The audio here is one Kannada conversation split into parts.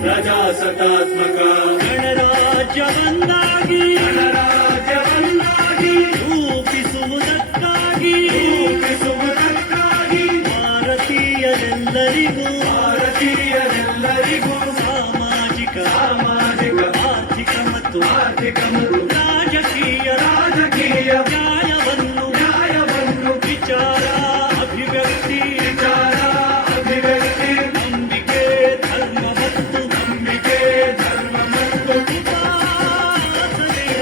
ಪ್ರಜಾಸತ್ತಾತ್ಮಕ ಗಣರಾಜ್ಯವನ್ನಾಗಿ ರೂಪಿಸುವುದಕ್ಕಾಗಿ ಭಾರತೀಯರೆಲ್ಲರಿಗೂ ಸಾಮಾಜಿಕ ಆರ್ಥಿಕ ಮತ್ತು ರಾಜಕೀಯ ನ್ಯಾಯವನ್ನು ವಿಚಾರ ಅಭಿವ್ಯಕ್ತಿ ನಂಬಿಕೆ ಧರ್ಮ ಮತ್ತು ಉಪಾಸನೆಯ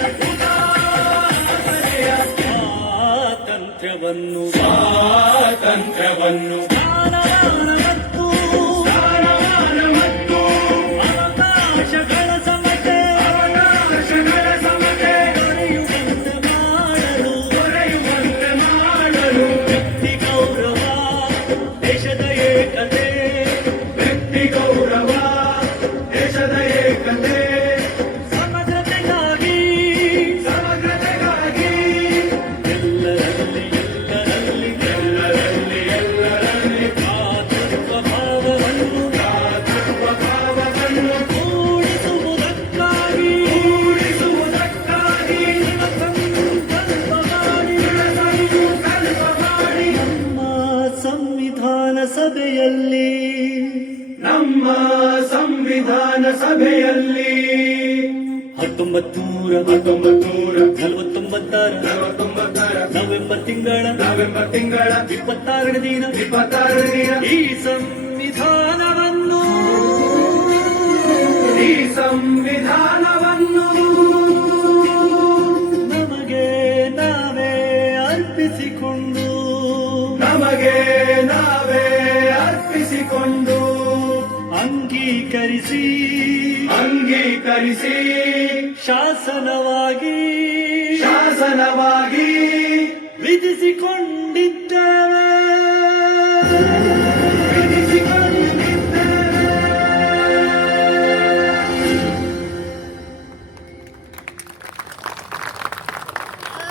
ಸ್ವಾತಂತ್ರ್ಯವನ್ನು ಸ್ಥಾನಮಾನ ಮತ್ತು ಅವಕಾಶಗಳ ಸಮತೆ ದೊರೆಯುವಂತೆ ಮಾಡಲು ವ್ಯಕ್ತಿ ಗೌರವ ದೇಶದ ಏಕತೆ ಸಮಗ್ರತೆಗಾಗಿ ಎಲ್ಲರಲ್ಲಿ ಭ್ರಾತೃತ್ವ ಭಾವವನ್ನು ಮೂಡಿಸುವುದಕ್ಕಾಗಿ ನಮ್ಮ ಸಂವಿಧಾನ ಸಭೆಯಲ್ಲಿ 1949 ನವೆಂಬರ್ ತಿಂಗಳ 26ನೇ ದಿನ ಈ ಸಂವಿಧಾನವನ್ನು ನಮಗೆ ನಾವೇ ಅರ್ಪಿಸಿಕೊಂಡು ಅಂಗೀಕರಿಸಿ ಶಾಸನವಾಗಿ ವಿಧಿಸಿಕೊಂಡಿದ್ದ